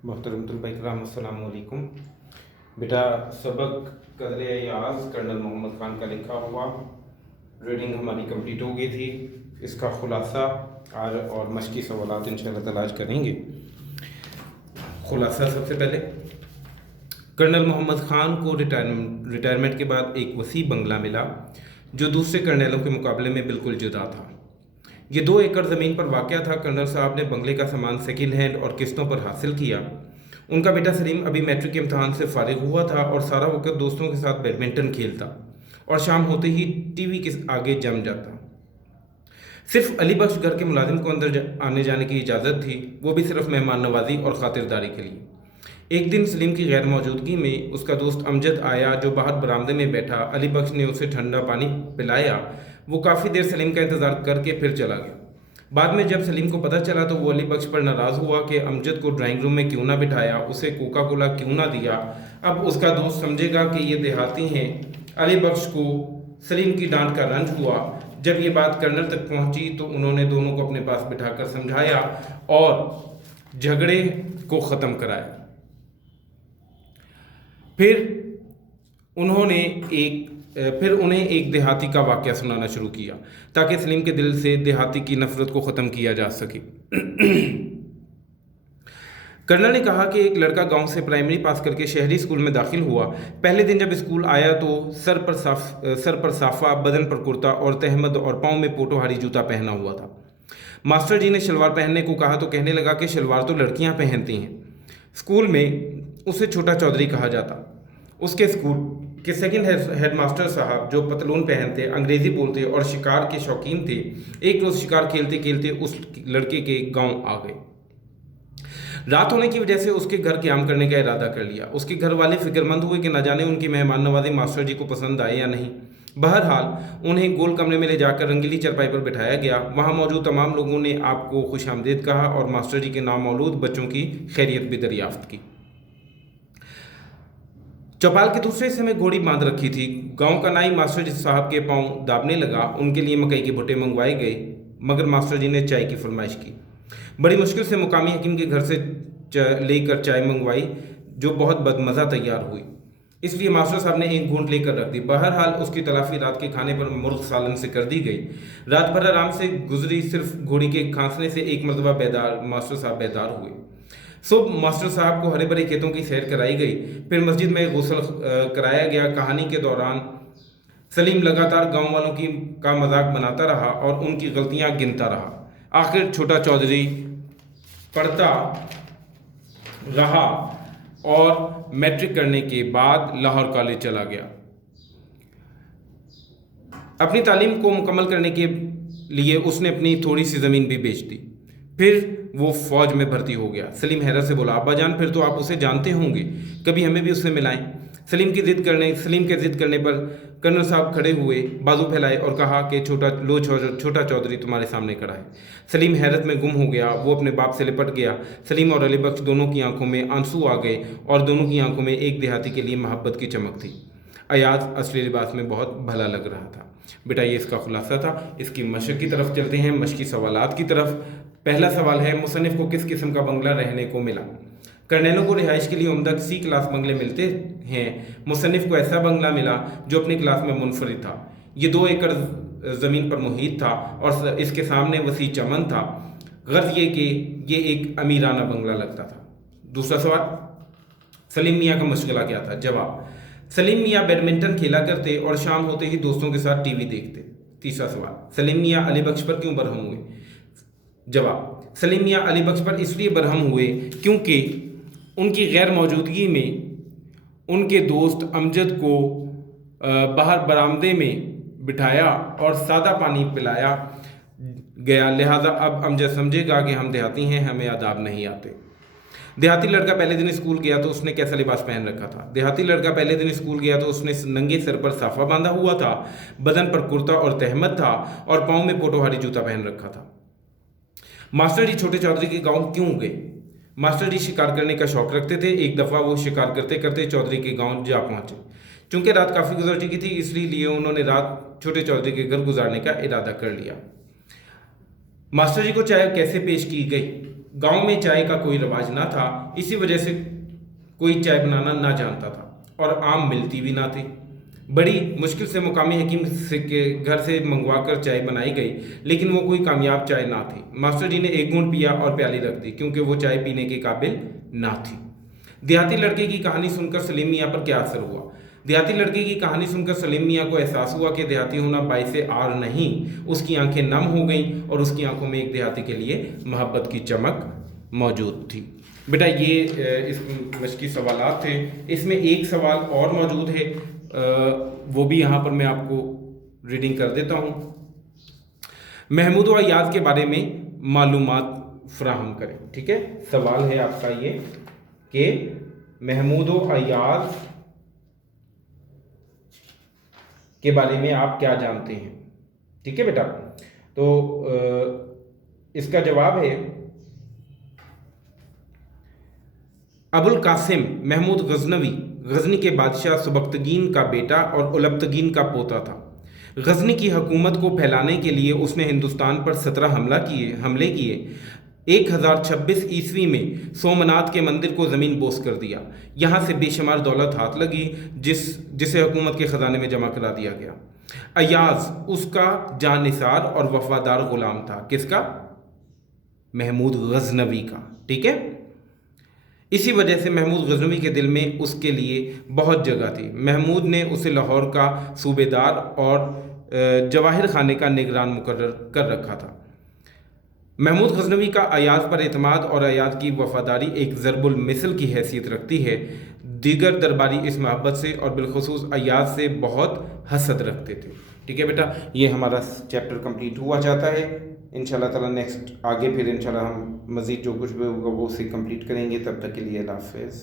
मोहतरम तलबा-ए-किराम अस्सलामु अलैकुम। बेटा सबक कदर याज़ कर्नल मोहम्मद ख़ान का लिखा हुआ रीडिंग हमारी कंप्लीट हो गई थी। इसका ख़ुलासा और मशक़ी सवालात इंशाअल्लाह ताला आज करेंगे। ख़ुलासा सबसे पहले, कर्नल मोहम्मद ख़ान को रिटायरमेंट के बाद एक वसी बंगला मिला जो दूसरे कर्नलों के मुकाबले में बिल्कुल जुदा था। ये 2 एकड़ ज़मीन पर वाक़या था। कर्नल साहब ने बंगले का सामान सेकेंड हैंड और किस्तों पर हासिल किया। उनका बेटा सलीम अभी मैट्रिक के इम्तहान से फारिग हुआ था और सारा वक्त दोस्तों के साथ बैडमिंटन खेलता और शाम होते ही टीवी के आगे जम जाता। सिर्फ अली बख्श घर के मुलाजिम को अंदर आने जाने की इजाज़त थी, वो भी सिर्फ मेहमान नवाजी और ख़ातिरदारी के लिए। एक दिन सलीम की गैर मौजूदगी में उसका दोस्त अमजद आया जो बाहर बरामदे में बैठा। अली बख्श ने उसे ठंडा पानी पिलाया। वो काफ़ी देर सलीम का इंतज़ार करके फिर चला गया। बाद में जब सलीम को पता चला तो वो अली बख्श पर नाराज़ हुआ कि अमजद को ड्राइंग रूम में क्यों ना बिठाया, उसे कोका कोला क्यों ना दिया। अब उसका दोस्त समझेगा कि ये देहाती हैं। अली बख्श को सलीम की डांट का रंज हुआ। जब ये बात कर्नल तक पहुंची तो उन्होंने दोनों को अपने पास बिठाकर समझाया और झगड़े को ख़त्म कराया। फिर उन्हें एक देहाती का वाक़या सुनाना शुरू किया ताकि सलीम के दिल से देहाती की नफ़रत को ख़त्म किया जा सके। कर्नल ने कहा कि एक लड़का गांव से प्राइमरी पास करके शहरी स्कूल में दाखिल हुआ। पहले दिन जब स्कूल आया तो सर पर साफ़ा, बदन पर कुर्ता और तहमद और पाँव में पोटोहारी जूता पहना हुआ था। मास्टर जी ने शलवार पहनने को कहा तो कहने लगा कि शलवार तो लड़कियां पहनती हैं। स्कूल में उसे छोटा चौधरी कहा जाता। उसके स्कूल के सेकंड हेडमास्टर साहब जो पतलून पहनते, अंग्रेज़ी बोलते और शिकार के शौकीन थे, एक रोज़ शिकार खेलते खेलते उस लड़के के गांव आ गए। रात होने की वजह से उसके घर क़याम करने का इरादा कर लिया। उसके घर वाले फिक्रमंद हुए कि न जाने उनकी मेहमान नवाज़ी मास्टर जी को पसंद आए या नहीं। बहरहाल उन्हें गोल कमरे में ले जाकर रंगीली चरपाई पर बिठाया गया। वहाँ मौजूद तमाम लोगों ने आपको खुशामदीद कहा और मास्टर जी के नाम मौलूद बच्चों की खैरियत भी दरियाफ्त की। चौपाल के दूसरे हिस्से में घोड़ी बांध रखी थी। गांव का नाई मास्टर जी साहब के पांव दाबने लगा। उनके लिए मकई के भुट्टे मंगवाए गए मगर मास्टर जी ने चाय की फरमाइश की। बड़ी मुश्किल से मुकामी हकीम के घर से लेकर चाय मंगवाई जो बहुत बदमज़ा तैयार हुई, इसलिए मास्टर साहब ने एक घूंट लेकर रख दी। बहरहाल उसकी तलाफी रात के खाने पर मुर्ग सालन से कर दी गई। रात भर आराम से गुजरी। सिर्फ घोड़ी के खांसने से एक मरतबा मास्टर साहब बेदार हुए। सुबह मास्टर साहब को हरे भरे खेतों की सैर कराई गई। फिर मस्जिद में गुस्ल कराया गया। कहानी के दौरान सलीम लगातार गांव वालों का मजाक बनाता रहा और उनकी गलतियां गिनता रहा। आखिर छोटा चौधरी पढ़ता रहा और मैट्रिक करने के बाद लाहौर कॉलेज चला गया। अपनी तालीम को मुकम्मल करने के लिए उसने अपनी थोड़ी सी ज़मीन भी बेच दी। फिर वो फ़ौज में भर्ती हो गया। सलीम हैरत से बोला, अब्बा जान फिर तो आप उसे जानते होंगे, कभी हमें भी उससे मिलाएं। सलीम के ज़िद करने पर कर्नल साहब खड़े हुए, बाजू फैलाए और कहा कि छोटा चौधरी तुम्हारे सामने खड़ा है। सलीम हैरत में गुम हो गया। वो अपने बाप से लिपट गया। सलीम और अली बख्श दोनों की आंखों में आंसू आ गए और दोनों की आंखों में एक देहाती के लिए मोहब्बत की चमक थी। अयाज असली लिबास में बहुत भला लग रहा था। बेटा ये इसका खुलासा था। इसकी मशक की तरफ चलते हैं, मशक़ी सवालात की तरफ। पहला सवाल है, मुसन्निफ़ को किस किस्म का बंगला रहने को मिला? कर्नलों को रिहाइश के लिए उम्दा सी क्लास बंगले मिलते हैं। मुसन्निफ़ को ऐसा बंगला मिला जो अपनी क्लास में मुनफरिद था। ये 2 एकड़ ज़मीन पर मुहित था और इसके सामने वसी चमन था। गर्ज ये कि ये एक अमीराना बंगला लगता था। दूसरा सवाल, सलीम मियाँ का मशगला क्या था? जवाब, सलीम मियाँ बैडमिंटन खेला करते और शाम होते ही दोस्तों के साथ टीवी देखते। तीसरा सवाल, सलीम मियाँ अली बख्श पर क्यों बरहम हुए? जवाब, सलीम मियाँ अली बख्श पर इसलिए बरहम हुए क्योंकि उनकी गैर मौजूदगी में उनके दोस्त अमजद को बाहर बरामदे में बिठाया और सादा पानी पिलाया गया। लिहाजा अब अमजद समझेगा कि हम देहाती हैं, हमें आदाब नहीं आते। देहाती लड़का पहले दिन स्कूल गया तो उसने कैसा लिबास पहन रखा था? देहाती लड़का पहले दिन स्कूल गया तो उसने नंगे सर पर साफा बांधा हुआ था, बदन पर कुर्ता और तहमद था और पाँव में पोटोहारी जूता पहन रखा था। मास्टर जी छोटे चौधरी के गांव क्यों गए? मास्टर जी शिकार करने का शौक रखते थे। एक दफ़ा वो शिकार करते करते चौधरी के गांव जा पहुंचे। चूंकि रात काफ़ी गुजर चुकी थी इसलिए उन्होंने रात छोटे चौधरी के घर गुजारने का इरादा कर लिया। मास्टर जी को चाय कैसे पेश की गई? गांव में चाय का कोई रिवाज ना था, इसी वजह से कोई चाय बनाना ना जानता था और आम मिलती भी ना थी। बड़ी मुश्किल से मुकामी हकीम के घर से मंगवा कर चाय बनाई गई, लेकिन वो कोई कामयाब चाय ना थी। मास्टर जी ने एक घूंट पिया और प्याली रख दी, क्योंकि वो चाय पीने के काबिल ना थी। देहाती लड़के की कहानी सुनकर सलीम मियाँ पर क्या असर हुआ? देहाती लड़के की कहानी सुनकर सलीम मियाँ को एहसास हुआ कि देहाती होना बाइसे आर नहीं। उसकी आंखें नम हो गईं और उसकी आंखों में एक देहाती के लिए मोहब्बत की चमक मौजूद थी। बेटा ये इस मश्की सवालात थे। इसमें एक सवाल और मौजूद है, वो भी यहाँ पर मैं आपको रीडिंग कर देता हूँ। महमूद व अय्याज के बारे में मालूमात फराहम करें। ठीक है, सवाल है आपका ये कि महमूद व अय्याज के बारे में आप क्या जानते हैं। ठीक है बेटा, तो इसका जवाब है अबुल कासिम महमूद गजनवी गजनी के बादशाह सुबक्तगीन का बेटा और उलब्तगीन का पोता था। गजनी की हुकूमत को फैलाने के लिए उसने हिंदुस्तान पर 17 हमले किए। 1026 ईस्वी में सोमनाथ के मंदिर को ज़मीन बोस कर दिया। यहाँ से बेशुमार दौलत हाथ लगी, जिसे हुकूमत के ख़जाने में जमा करा दिया गया। अय्याज उसका जानिसार और वफादार ग़ुलाम था। किसका? महमूद गजनवी का। ठीक है, इसी वजह से महमूद गजनवी के दिल में उसके लिए बहुत जगह थी। महमूद ने उसे लाहौर का सूबेदार और जवाहिर खाने का निगरान मुकर्रर कर रखा था। महमूद गजनवी का अय्याज पर एतमाद और अय्याज की वफादारी एक ज़रबुल मिसल की हैसियत रखती है। दीगर दरबारी इस मोहब्बत से और बिलखुसूस अय्याज से बहुत हसद रखते थे। ठीक है बेटा, ये हमारा चैप्टर कंप्लीट हुआ चाहता है। इंशाल्लाह ताला नेक्स्ट आगे फिर इंशाल्लाह हम मज़ीद जो कुछ भी होगा वो उसे कंप्लीट करेंगे। तब तक के लिए अल्लाह हाफ़िज़।